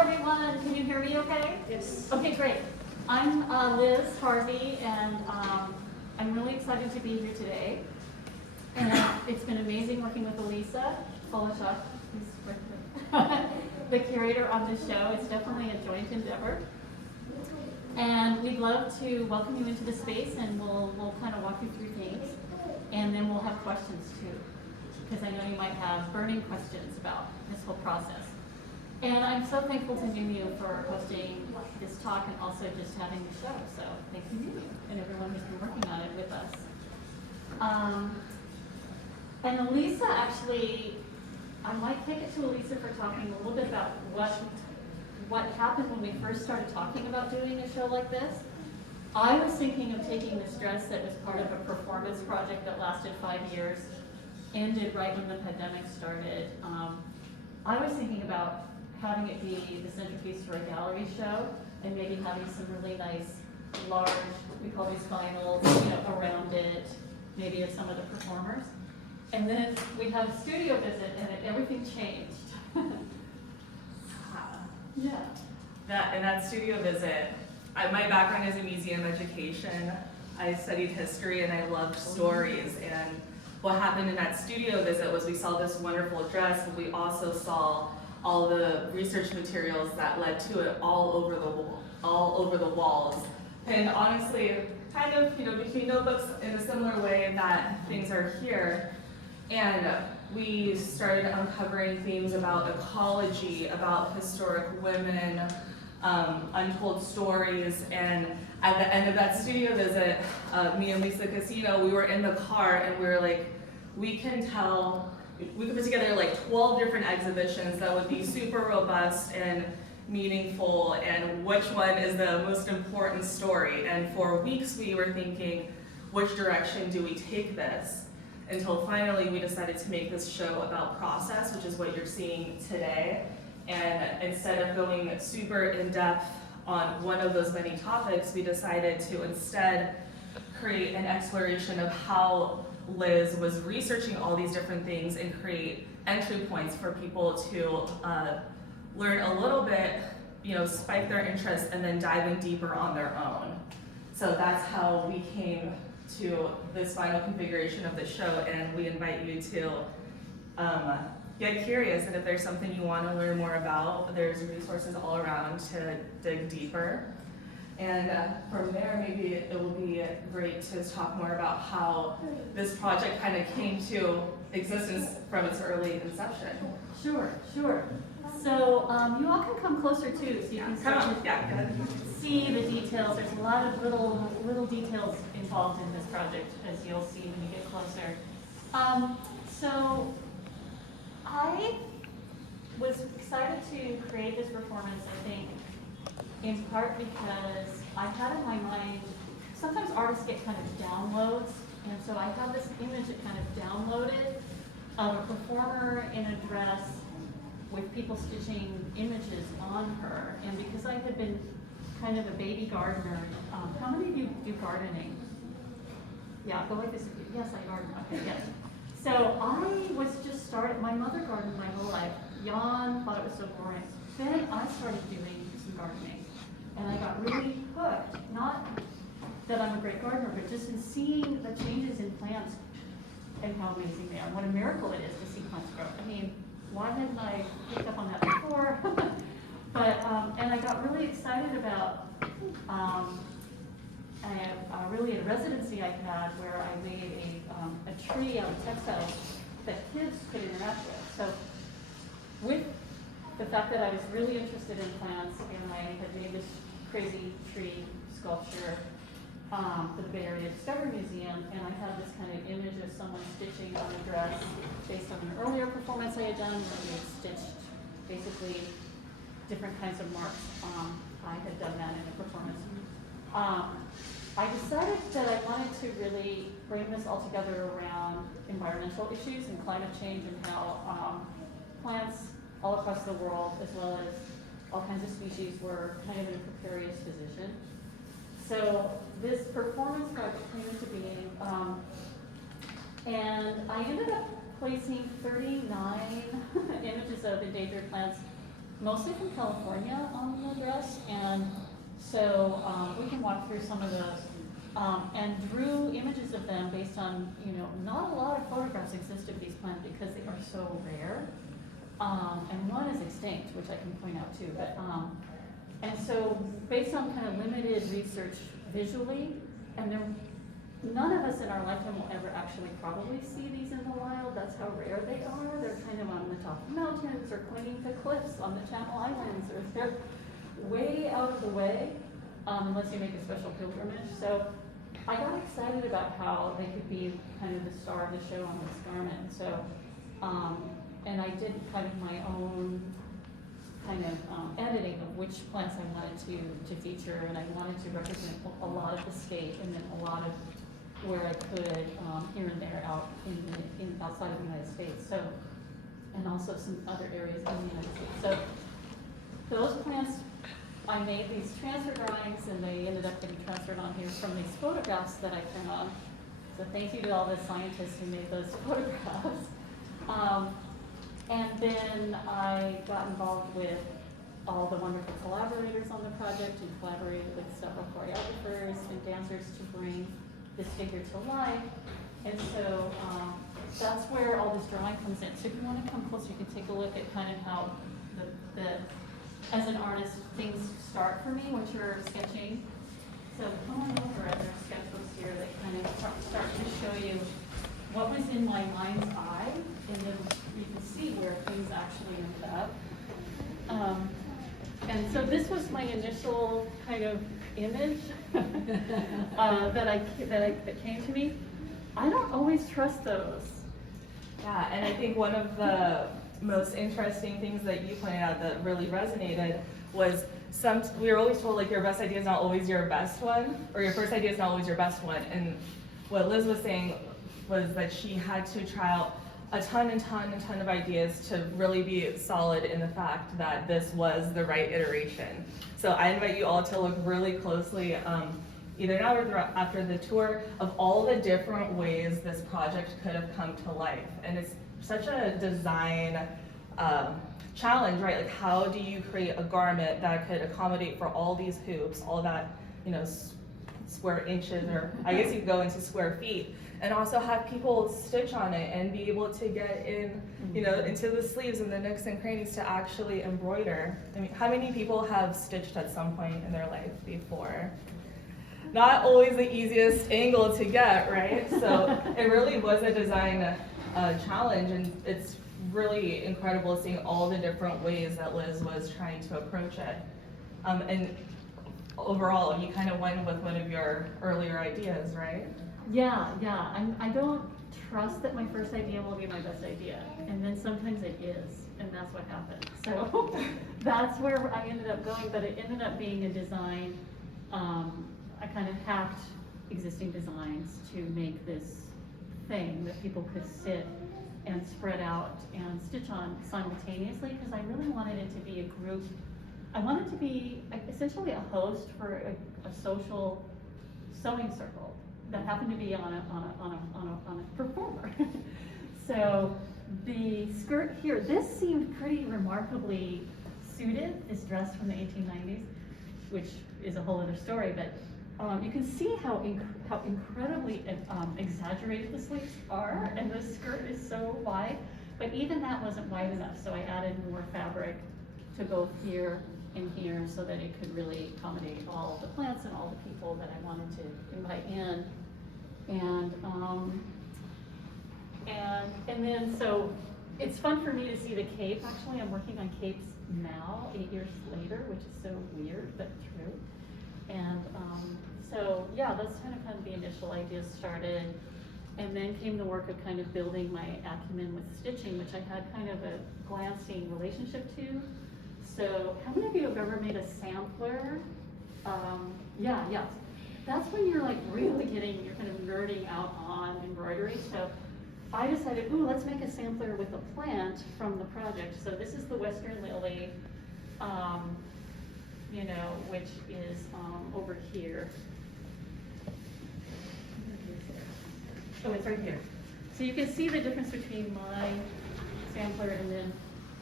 everyone. Can you hear me okay? Yes. Okay, great. I'm Liz Harvey, and I'm really excited to be here today. And it's been amazing working with Elisa Polishuk, the curator on this show. It's definitely a joint endeavor. And we'd love to welcome you into the space, and we'll kind of walk you through things. And then we'll have questions too, because I know you might have burning questions about this whole process. And I'm so thankful to New for hosting this talk and also just having the show. So thank you, New and everyone who's been working on it with us. And Elisa, actually, I might kick it to Elisa for talking a little bit about what happened when we first started talking about doing a show like this. I was thinking of taking this dress that was part of a performance project that lasted 5 years, ended right when the pandemic started. I was thinking about having it be the centerpiece for a gallery show, and maybe having some really nice, large, we call these vinyls, around it, maybe of some of the performers. And then we had a studio visit, and everything changed. Yeah. In that studio visit, my background is in museum education. I studied history and I loved stories. And what happened in that studio visit was we saw this wonderful dress, but we also saw all the research materials that led to it all over the walls. And honestly, kind of, between notebooks in a similar way that things are here. And we started uncovering themes about ecology, about historic women, untold stories. And at the end of that studio visit, me and Lisa Casino, we were in the car and we were like, we could put together like 12 different exhibitions that would be super robust and meaningful, and which one is the most important story. And for weeks we were thinking, which direction do we take this? Until finally we decided to make this show about process, which is what you're seeing today. And instead of going super in-depth on one of those many topics, we decided to instead create an exploration of how Liz was researching all these different things and create entry points for people to learn a little bit, spike their interest, and then dive in deeper on their own. So that's how we came to this final configuration of the show, and we invite you to get curious, and if there's something you want to learn more about, there's resources all around to dig deeper. And from there, maybe it will be great to talk more about how this project kind of came to existence from its early inception. Sure. So you all can come closer too, so you can start to see the details. There's a lot of little details involved in this project, as you'll see when you get closer. So I was excited to create this performance, I think, in part because I had in my mind, sometimes artists get kind of downloads, and so I had this image that kind of downloaded of a performer in a dress with people stitching images on her. And because I had been kind of a baby gardener, how many of you do gardening? Yeah, go like this. Yes, I garden. Okay, yes. So I was just started, my mother gardened my whole life. Jan thought it was so boring. Then I started doing some gardening. And I got really hooked. Not that I'm a great gardener, but just in seeing the changes in plants and how amazing they are. What a miracle it is to see plants grow. I mean, why hadn't I picked up on that before? And I got really excited about really a residency I had where I made a tree out of textiles that kids could interact with. So with the fact that I was really interested in plants, and I had made this crazy tree sculpture for the Bay Area Discovery Museum, and I had this kind of image of someone stitching on a dress based on an earlier performance I had done where we had stitched basically different kinds of marks. I had done that in a performance. I decided that I wanted to really bring this all together around environmental issues and climate change, and how plants all across the world, as well as all kinds of species, were kind of in a precarious position. So this performance project came into being, and I ended up placing 39 images of endangered plants mostly from California on the dress, and so we can walk through some of those. And drew images of them based on, not a lot of photographs exist of these plants because they are so rare. And one is extinct, which I can point out too. But and so based on kind of limited research visually, and none of us in our lifetime will ever actually probably see these in the wild. That's how rare they are. They're kind of on the top of mountains or clinging to cliffs on the Channel Islands, or they're way out of the way, unless you make a special pilgrimage. So I got excited about how they could be kind of the star of the show on this garment. So, and I did kind of my own kind of editing of which plants I wanted to feature, and I wanted to represent a lot of the state, and then a lot of where I could here and there out in outside of the United States. So, and also some other areas in the United States. So those plants, I made these transfer drawings, and they ended up getting transferred on here from these photographs that I print on. So thank you to all the scientists who made those photographs. And then I got involved with all the wonderful collaborators on the project, and collaborated with several choreographers and dancers to bring this figure to life. And so that's where all this drawing comes in. So if you want to come closer, you can take a look at kind of how as an artist, things start for me when you're sketching. So come on over at our sketchbooks here that kind of start to show you what was in my mind's eye, and then you can see where things actually ended up. And so this was my initial kind of image that came to me. I don't always trust those. Yeah, and I think one of the most interesting things that you pointed out that really resonated was we were always told, like, your best idea is not always your best one, or your first idea is not always your best one. And what Liz was saying was that she had to try out a ton of ideas to really be solid in the fact that this was the right iteration. So I invite you all to look really closely, either now or after the tour, of all the different ways this project could have come to life. And it's such a design challenge, right? Like, how do you create a garment that could accommodate for all these hoops, all that, square inches, or I guess you could go into square feet, and also have people stitch on it and be able to get in, into the sleeves and the nooks and crannies to actually embroider. I mean, how many people have stitched at some point in their life before? Not always the easiest angle to get, right? So it really was a design challenge, and it's really incredible seeing all the different ways that Liz was trying to approach it. And overall, you kind of went with one of your earlier ideas, right? Yeah. I don't trust that my first idea will be my best idea, and then sometimes it is, and that's what happened. So that's where I ended up going, but it ended up being a design. I kind of hacked existing designs to make this thing that people could sit and spread out and stitch on simultaneously, because I really wanted it to be a group. I wanted to be essentially a host for a social sewing circle that happened to be on a performer. So the skirt here, this seemed pretty remarkably suited, this dress from the 1890s, which is a whole other story, but you can see how incredibly exaggerated the sleeves are, and the skirt is so wide, but even that wasn't wide enough, so I added more fabric to both here and here so that it could really accommodate all the plants and all the people that I wanted to invite in. And then so it's fun for me to see the cape. Actually, I'm working on capes now, 8 years later, which is so weird but true. And so yeah, that's kind of the initial ideas started, and then came the work of kind of building my acumen with stitching, which I had kind of a glancing relationship to. So how many of you have ever made a sampler? Yes. That's when you're like really you're kind of nerding out on embroidery. So I decided, let's make a sampler with a plant from the project. So this is the Western lily, which is over here. Oh, it's right here. So you can see the difference between my sampler and then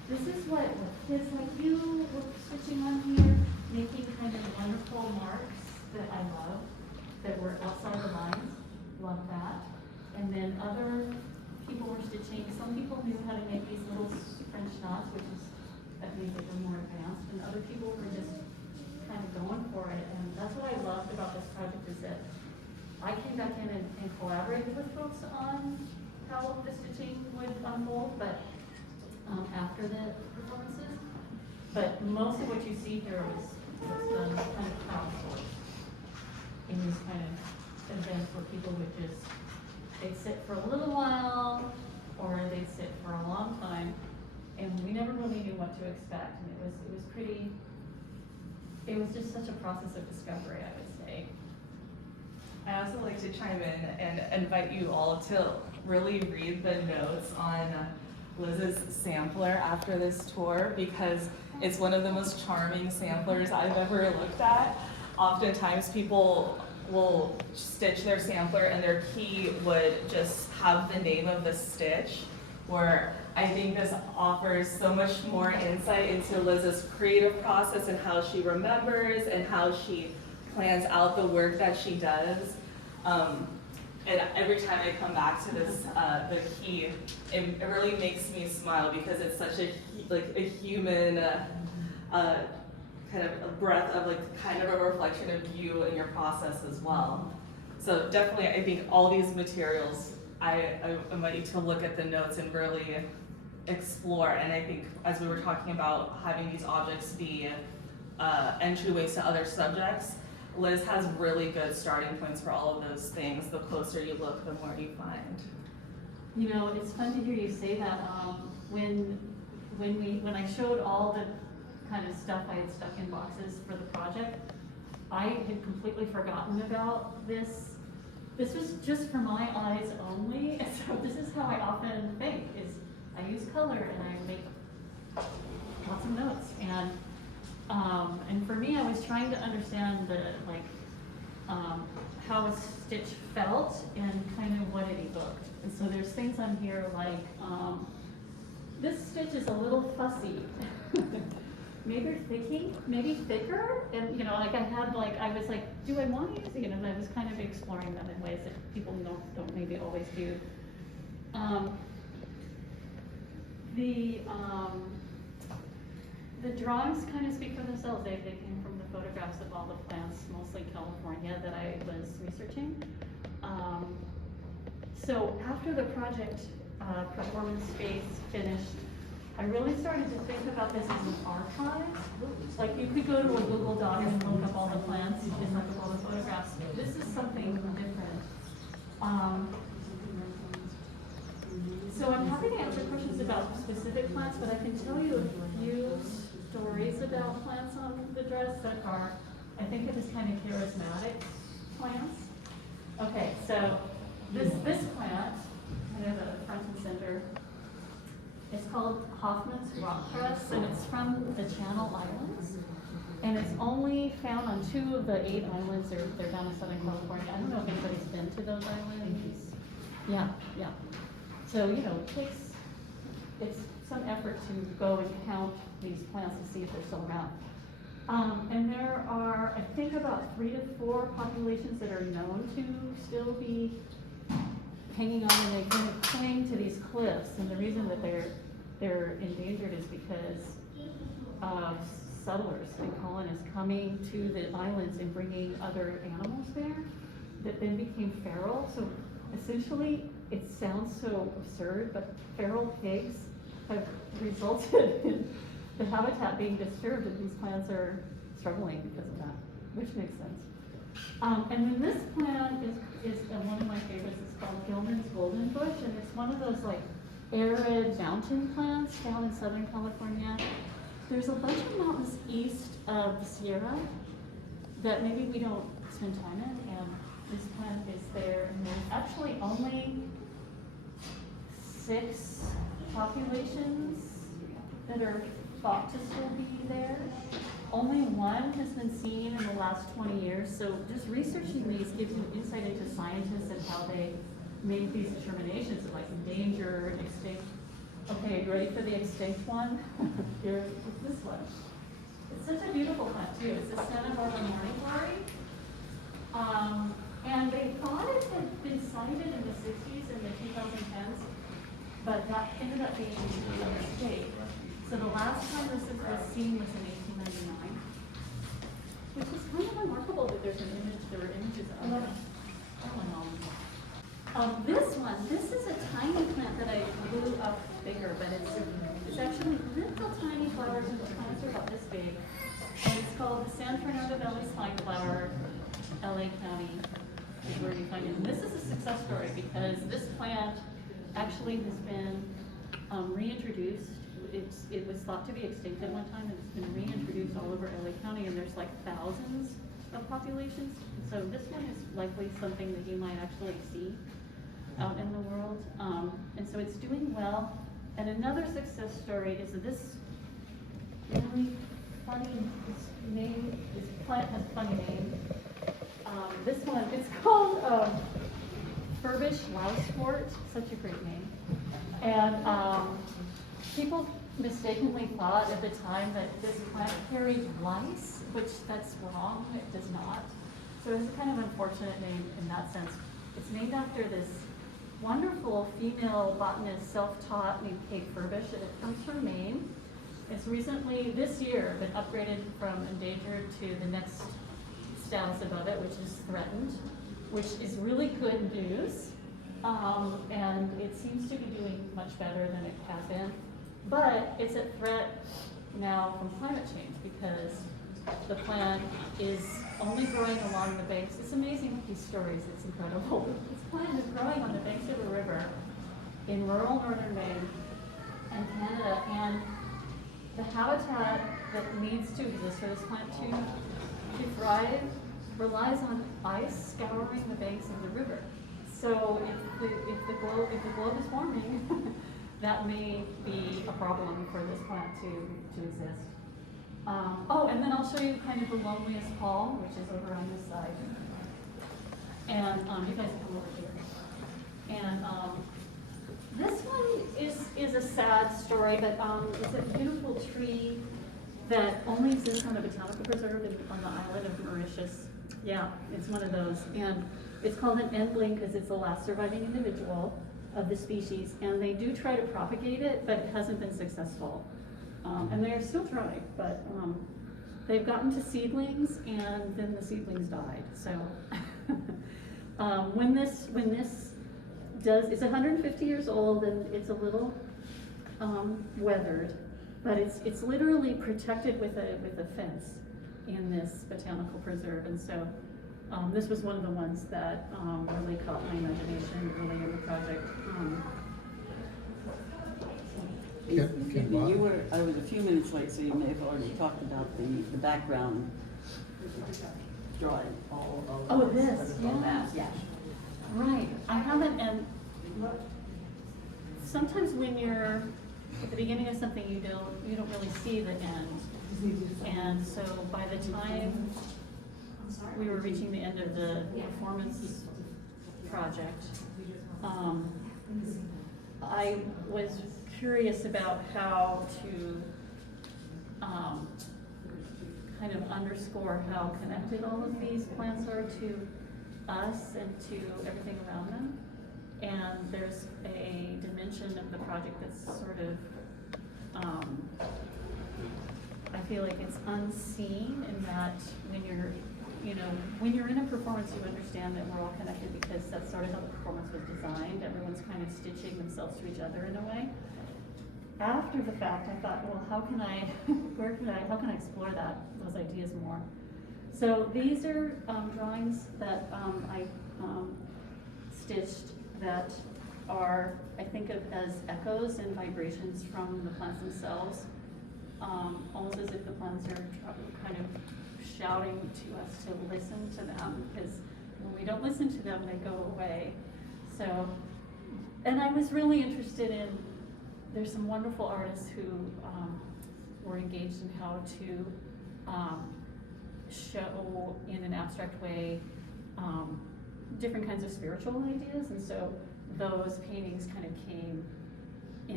this is what kids like you were stitching on here, making kind of wonderful marks that I love, that were outside the lines, love that. And then other people were stitching, some people knew how to make these little French knots, which is, that means that they're more advanced, and other people were just kind of going for it. And that's what I loved about this project, is that I came back in and collaborated with folks on how the stitching would unfold, but after the performances. But most of what you see here was done kind of crowdsourced in these kind of events where people would just, they'd sit for a little while, or they'd sit for a long time, and we never really knew what to expect. And it was pretty, it was just such a process of discovery, I would say. I also like to chime in and invite you all to really read the notes on Liz's sampler after this tour, because it's one of the most charming samplers I've ever looked at. Oftentimes people will stitch their sampler and their key would just have the name of the stitch, where I think this offers so much more insight into Liz's creative process and how she remembers and how she plans out the work that she does. And every time I come back to this, the key, it really makes me smile, because it's such a human kind of a breath of kind of a reflection of you and your process as well. So definitely, I think all these materials, I invite you to look at the notes and really explore. And I think, as we were talking about having these objects be entryways to other subjects, Liz has really good starting points for all of those things. The closer you look, the more you find. You know, it's fun to hear you say that. When I showed all the kind of stuff I had stuck in boxes for the project, I had completely forgotten about this. This was just for my eyes only. And so this is how I often think, is I use color and I make lots of notes. And for me, I was trying to understand how a stitch felt and kind of what it evoked. And so there's things on here like, this stitch is a little fussy. Maybe thicker. And I was like, do I want to use it? And I was kind of exploring them in ways that people don't maybe always do. The drawings kind of speak for themselves. They came from the photographs of all the plants, mostly California, that I was researching. So after the project performance space finished, I really started to think about this as an archive. Like, you could go to a Google Doc and look up all the plants and look up all the photographs. This is something different. So I'm happy to answer questions about specific plants, but I can tell you a few stories about plants on the dress that are, I think, of this kind of charismatic plants. Okay, so this plant, kind of the front and center, it's called Hoffman's Rock Cress, and it's from the Channel Islands. And it's only found on 2 of the 8 islands. They're down in Southern California. I don't know if anybody's been to those islands. Yeah. So, it's some effort to go and count these plants to see if they're still around. And there are, I think, about 3 to 4 populations that are known to still be hanging on, and they kind of cling to these cliffs. And the reason that they're endangered is because of settlers and colonists coming to the islands and bringing other animals there that then became feral. So essentially, it sounds so absurd, but feral pigs have resulted in the habitat being disturbed, and these plants are struggling because of that, which makes sense. And then this plant is one of my favorites. It's called Gilman's Golden Bush, and it's one of those arid mountain plants down in Southern California. There's a bunch of mountains east of the Sierra that maybe we don't spend time in, and this plant is there. And there's actually only 6 populations that are thought to still be there. Only 1 has been seen in the last 20 years. So just researching these gives you insight into scientists and how they made these determinations of endangered, extinct. Okay, you ready for the extinct one? Here's this one. It's such a beautiful plant too. It's a Santa Barbara morning glory. And they thought it had been sighted in the 60s and the 2010s, but that ended up being a mistake. So the last time this was seen was in 1899, which is kind of remarkable that there were images of it. This is a tiny plant that I blew up bigger, but it's actually little tiny flowers, and the plants are about this big. And it's called the San Fernando Valley Slime Flower, LA County is where you find it. And this is a success story because this plant actually has been reintroduced. It was thought to be extinct at one time, and it's been reintroduced all over LA County, and there's like thousands of populations. So this one is likely something that you might actually see out in the world. And so it's doing well. And another success story is that this really funny name, this plant has a funny name. This one, it's called Furbish Lousewort, such a great name. And people mistakenly thought at the time that this plant carried lice, which that's wrong, it does not. So it's a kind of unfortunate name in that sense. It's named after this wonderful female botanist, self-taught, named Kate Furbish, and it comes from Maine. It's recently, this year, been upgraded from endangered to the next status above it, which is threatened, which is really good news. And it seems to be doing much better than it had been. But it's a threat now from climate change because the plant is only growing along the banks. It's amazing with these stories, it's incredible. This plant is growing on the banks of a river in rural northern Maine and Canada, and the habitat that needs to exist for this plant to thrive relies on ice scouring the banks of the river. So if the globe is warming, that may be a problem for this plant to exist. And then I'll show you kind of the loneliest palm, which is over on this side. And you guys come over here. And this one is a sad story, but it's a beautiful tree that only exists on a botanical preserve on the island of Mauritius. Yeah, it's one of those. And it's called an endling because it's the last surviving individual of the species. And they do try to propagate it, but it hasn't been successful. And they're still trying, but they've gotten to seedlings, and then the seedlings died. So when this does, it's 150 years old, and it's a little weathered, but it's literally protected with a fence in this botanical preserve. And so this was one of the ones that really caught my imagination early in the project. I was a few minutes late, so you may have already talked about the background drawing. This, yeah. Right, I haven't, and sometimes when you're at the beginning of something, you don't really see the end. And so by the time we were reaching the end of the performance project, I was curious about how to kind of underscore how connected all of these plants are to us and to everything around them. And there's a dimension of the project that's sort of, I feel like it's unseen in that when you're in a performance, you understand that we're all connected because that's sort of how the performance was designed. Everyone's kind of stitching themselves to each other in a way. After the fact, I thought, well, how can I explore those ideas more? So these are drawings that I stitched that are, I think of as echoes and vibrations from the plants themselves, almost as if the plants are kind of shouting to us to listen to them, because when we don't listen to them, they go away. So, and I was really interested in, there's some wonderful artists who were engaged in how to show in an abstract way different kinds of spiritual ideas, and so those paintings kind of came in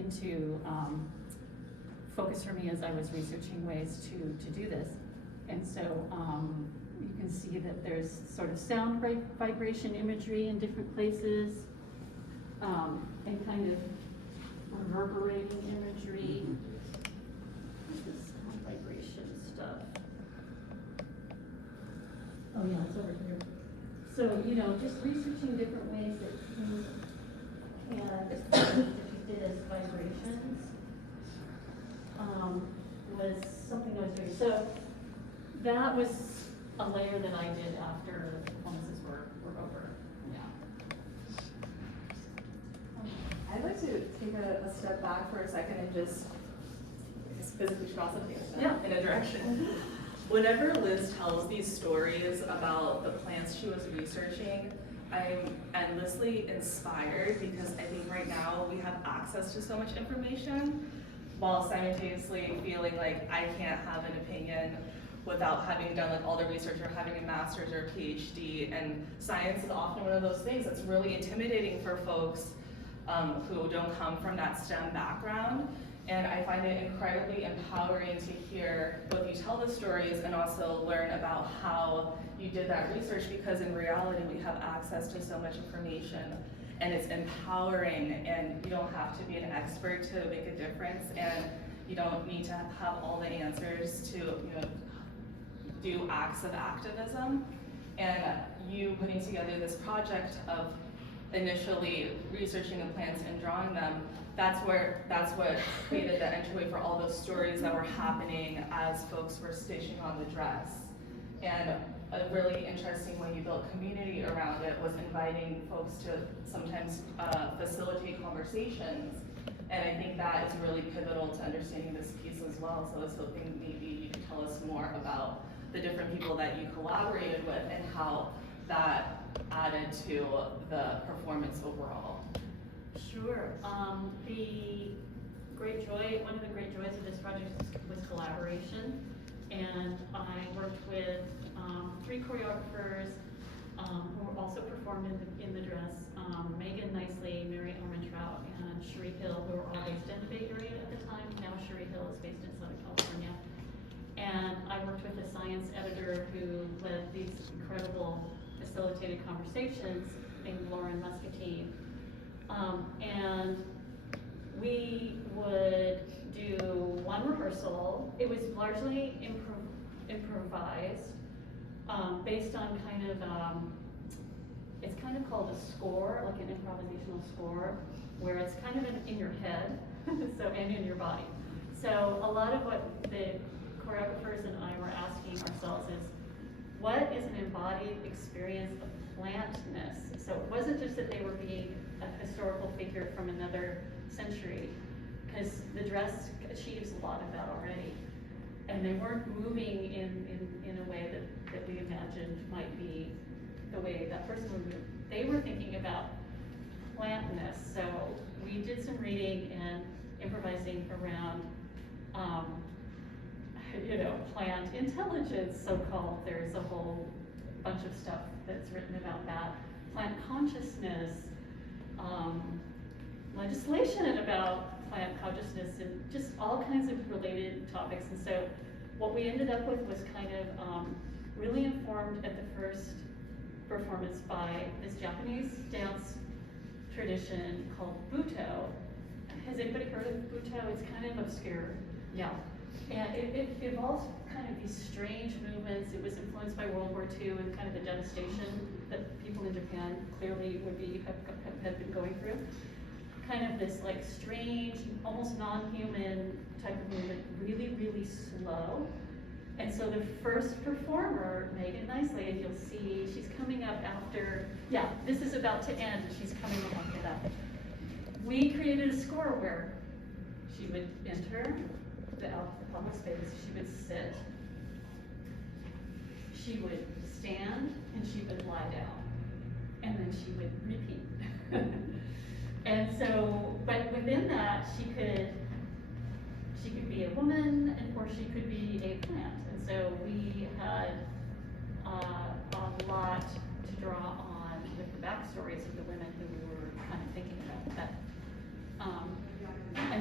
into focus for me as I was researching ways to do this. And so you can see that there's sort of sound vibration imagery in different places, and kind of reverberating imagery. This is sound vibration stuff. Oh yeah, it's over here. So, you know, just researching different ways that things can depicted as vibrations was something I was doing. So that was a layer that I did after the performances were over. Yeah. I'd like to take a step back for a second and just, I guess physically should also take a step Yeah. in a direction. Whenever Liz tells these stories about the plants she was researching, I'm endlessly inspired because I think right now we have access to so much information while simultaneously feeling like I can't have an opinion without having done like all the research or having a master's or a PhD. And science is often one of those things that's really intimidating for folks who don't come from that STEM background. And I find it incredibly empowering to hear both you tell the stories and also learn about how you did that research, because in reality we have access to so much information and it's empowering, and you don't have to be an expert to make a difference, and you don't need to have all the answers to, you know, do acts of activism. And you putting together this project of initially researching the plants and drawing them, that's what created the entryway for all those stories that were happening as folks were stitching on the dress. And a really interesting way you built community around it was inviting folks to sometimes facilitate conversations. And I think that is really pivotal to understanding this piece as well. So I was hoping maybe you could tell us more about the different people that you collaborated with and how that added to the performance overall. Sure. One of the great joys of this project was collaboration. And I worked with 3 choreographers who also performed in the dress, Megan Nicely, Mary Armentrout, and Cherie Hill, who were all based in the Bay Area at the time. Now Cherie Hill is based in Southern California. And I worked with a science editor who led these incredible facilitated conversations named Lauren Muscatine. And we would do one rehearsal. It was largely improvised, based on kind of, it's kind of called a score, like an improvisational score, where it's kind of in your head, so, and in your body. So a lot of what the choreographers and I were asking ourselves is, what is an embodied experience of plantness? So it wasn't just that they were being a historical figure from another century, because the dress achieves a lot of that already. And they weren't moving in a way that we imagined might be the way that person would move. They were thinking about plantness. So we did some reading and improvising around plant intelligence, so-called. There's a whole bunch of stuff that's written about that. Plant consciousness, legislation about plant consciousness, and just all kinds of related topics. And so what we ended up with was kind of really informed at the first performance by this Japanese dance tradition called Buto. Has anybody heard of Buto? It's kind of obscure. Yeah. And it involves kind of these strange movements. It was influenced by World War II and kind of the devastation that people in Japan clearly have been going through. Kind of this like strange, almost non-human type of movement, really, really slow. And so the first performer, Megan Nicely, and you'll see she's coming up after, yeah, this is about to end, and she's coming along with that. We created a score where she would enter the public space, she would sit, she would stand, and she would lie down, and then she would repeat. And so, but within that, she could be a woman, or she could be a plant. And so we had a lot to draw on with the backstories of the women who we were kind of thinking about that. And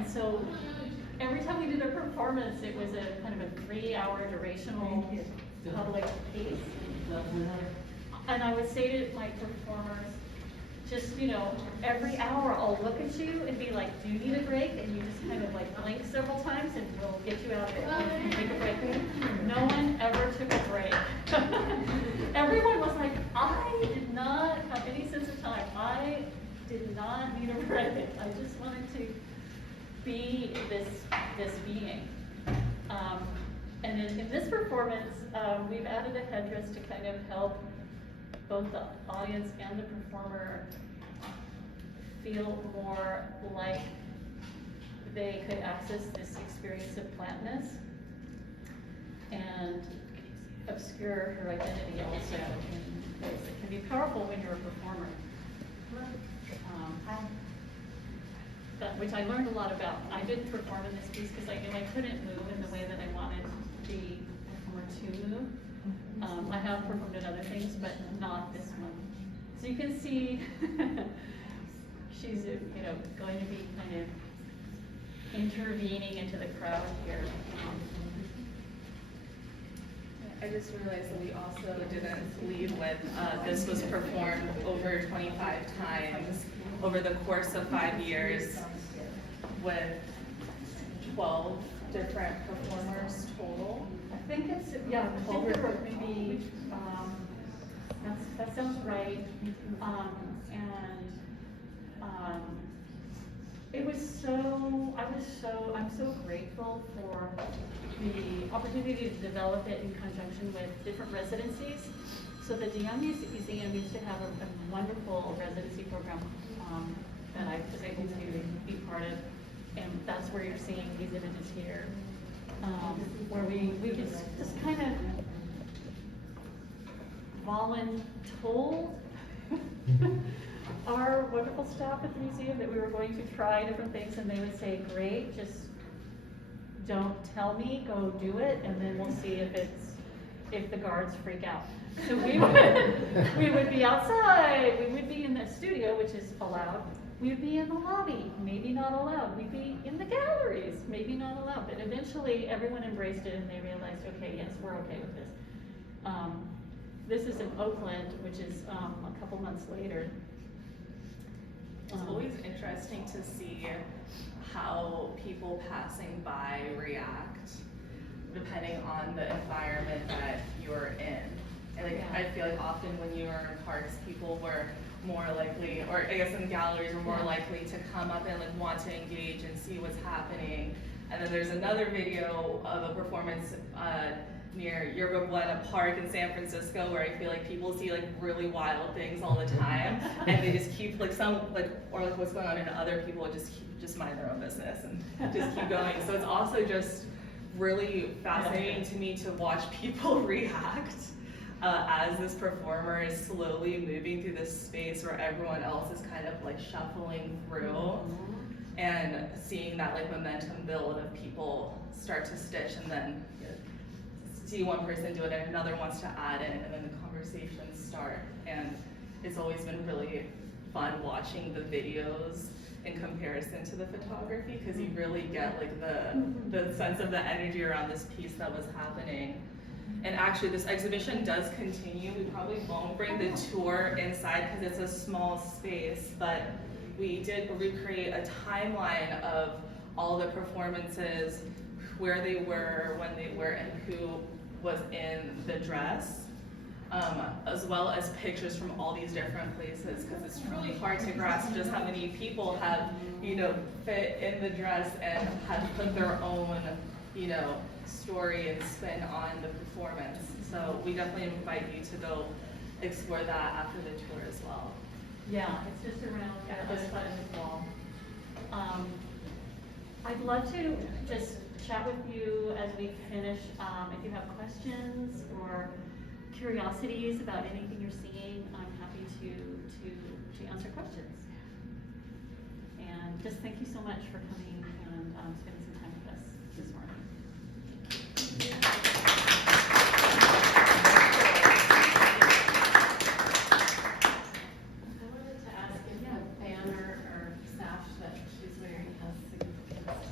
And so every time we did a performance, it was a kind of a 3-hour durational public piece. And I would say to my performers, just, every hour I'll look at you and be like, do you need a break? And you just kind of like blink several times and we'll get you out of it. And take a break. No one ever took a break. Everyone was like, I did not have any sense of time. I did not need a break. I just wanted to be this being. And in this performance, we've added a headdress to kind of help both the audience and the performer feel more like they could access this experience of plantness and obscure her identity also in ways that can be powerful when you're a performer. Which I learned a lot about. I didn't perform in this piece because I knew I couldn't move in the way that I wanted the performer to move. I have performed in other things, but not this one. So you can see she's going to be kind of intervening into the crowd here. I just realized that we also didn't lead with, this was performed over 25 times over the course of 5 years with 12 different performers total. I think it's, yeah, I think there were maybe, that sounds right. It was I'm so grateful for the opportunity to develop it in conjunction with different residencies. So the DeYoung Museum used to have a wonderful residency program that I was able to be part of, and that's where you're seeing these images here, where we could just kind of voluntold our wonderful staff at the museum that we were going to try different things, and they would say, great, just don't tell me, go do it, and then we'll see if the guards freak out. So we would be outside, we would be in the studio, which is allowed, we would be in the lobby, maybe not allowed, we'd be in the galleries, maybe not allowed, but eventually everyone embraced it and they realized, okay, yes, we're okay with this. This is in Oakland, which is a couple months later. It's always interesting to see how people passing by react depending on the environment that you're in. And I feel like often when you are in parks, people were more likely, or I guess in galleries, were more likely to come up and want to engage and see what's happening. And then there's another video of a performance near Yerba Buena Park in San Francisco where I feel like people see really wild things all the time, and they just keep what's going on, and other people just mind their own business and just keep going. So it's also just really fascinating to me to watch people react as this performer is slowly moving through this space where everyone else is kind of shuffling through, and seeing that momentum build of people start to stitch, and then see one person do it and another wants to add in, and then the conversations start. And it's always been really fun watching the videos in comparison to the photography, because you really get the sense of the energy around this piece that was happening. And actually this exhibition does continue. We probably won't bring the tour inside because it's a small space, but we did recreate a timeline of all the performances, where they were, when they were, and who was in the dress, as well as pictures from all these different places, because it's really hard to grasp just how many people have, fit in the dress and have put their own, story and spin on the performance. So we definitely invite you to go explore that after the tour as well. Yeah, it's just around this side of the wall. I'd love to just chat with you as we finish. If you have questions or curiosities about anything you're seeing, I'm happy to answer questions. And just thank you so much for coming and spending some time with us this morning. I wanted to ask if the banner or sash that she's wearing has significance.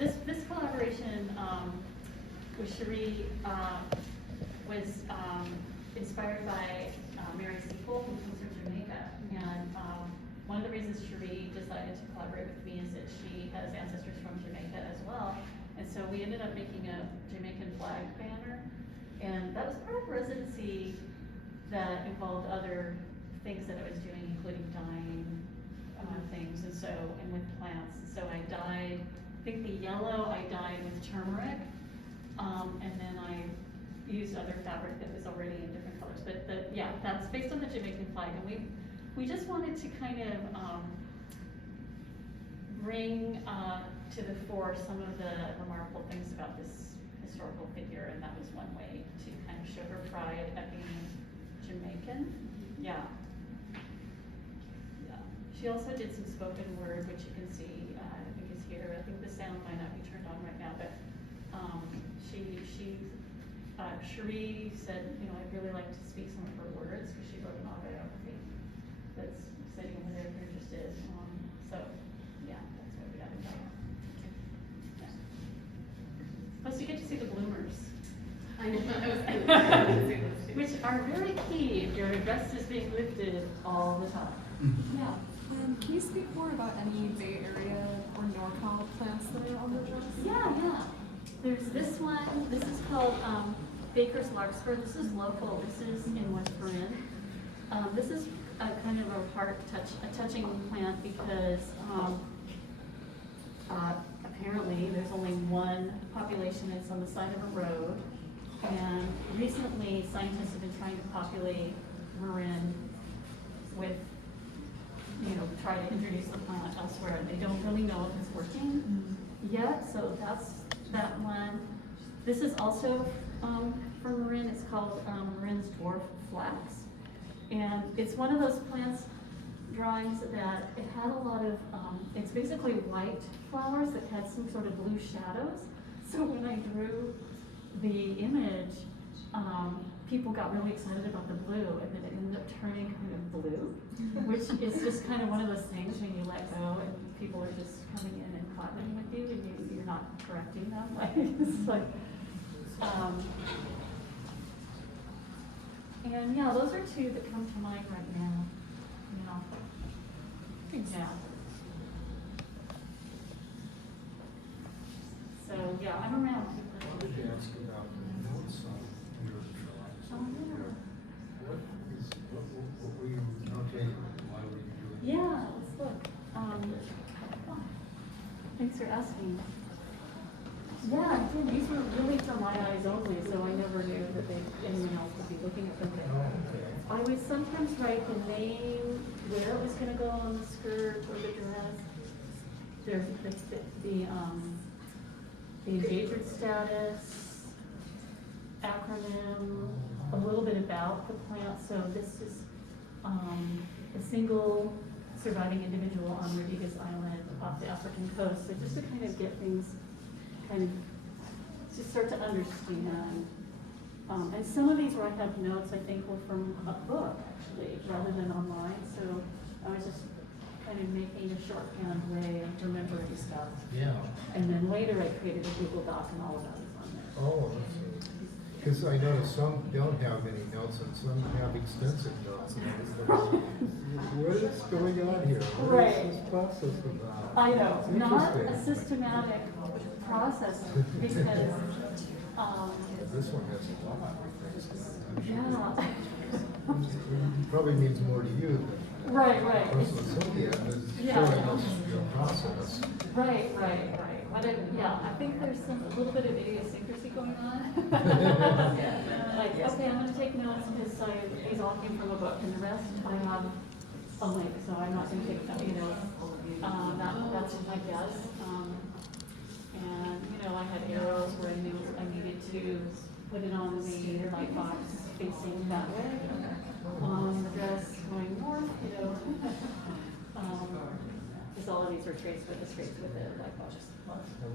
this collaboration with Cherie was inspired by Mary Armentrout, who comes from Jamaica. And one of the reasons Cherie decided to collaborate with me is that she has ancestors from Jamaica as well. And so we ended up making a Jamaican flag banner. And that was part of residency that involved other things that I was doing, including dyeing things, and so, and with plants. So I dyed, I think the yellow I dyed with turmeric, and then I used other fabric that was already in different colors. But yeah, that's based on the Jamaican flag, and we just wanted to kind of bring to the fore some of the remarkable things about this historical figure, and that was one way to kind of show her pride at being Jamaican. Yeah. She also did some spoken word, which you can see, I think is here. I think the sound might not be turned on right now, but Cherie said, you know, I'd really like to speak some of her words, because she wrote an autobiography that's sitting over there if you're interested. So, yeah, that's what we got to know. Yeah. Plus, you get to see the bloomers. I know, I was Which are very key if your dress is being lifted all the time. Yeah. Can you speak more about any Bay Area or NorCal plants that are on the dress? Yeah. There's this one. This is called Baker's Larkspur. This is local. This is in West Marin. This is a kind of a touching plant because apparently there's only one population. It's on the side of a road. And recently, scientists have been trying to populate Marin with, you know, try to introduce the plant elsewhere. They don't really know if it's working yet, so that's that one. This is also from Marin. It's called Marin's dwarf flax, and it's one of those plants drawings that it had a lot of. It's basically white flowers that had some sort of blue shadows. So when I drew the image, people got really excited about the blue, and then it ended up turning kind of blue, which is just kind of one of those things when you let go and people are just coming in and collaborating with you, and you're not correcting them. Like, it's like, and yeah, those are two that come to mind right now. Yeah. So yeah, I'm around. I wanted to ask about the notes on your drawings. Oh, yeah. What were you notating? Why were you doing that? Yeah, let's look. Thanks for asking. Yeah, I did. These were really for my eyes only, so I never knew that anyone else would be looking at them. Oh, okay. I would sometimes write the name, where it was going to go on the skirt or the dress. There's the endangered status, acronym, a little bit about the plant. So this is a single surviving individual on Rodriguez Island off the African coast. So just to kind of get things kind of, to start to understand. And some of these where I have notes, I think, were from a book, actually, rather than online. So I was just kind of making a shorthand way of remembering stuff. Yeah. And then later I created a Google Doc and all of that was on there. Oh, because I noticed some don't have any notes and some have extensive notes. And I was like, what is going on here? What is this process about? I know, It's not a interesting. systematic process because, This one has a lot. yeah. Probably means more to you than Right. personal Cynthia is Yeah. showing us your process. Right. But I think there's a little bit of idiosyncrasy going on. Like, okay, I'm gonna take notes because these all came from a book, and the rest I have a link, so I'm not gonna take them, that's my guess. And, I had arrows where I knew I needed to put it on the light box facing that way. On the dress going north, because all of these are traced with the light box.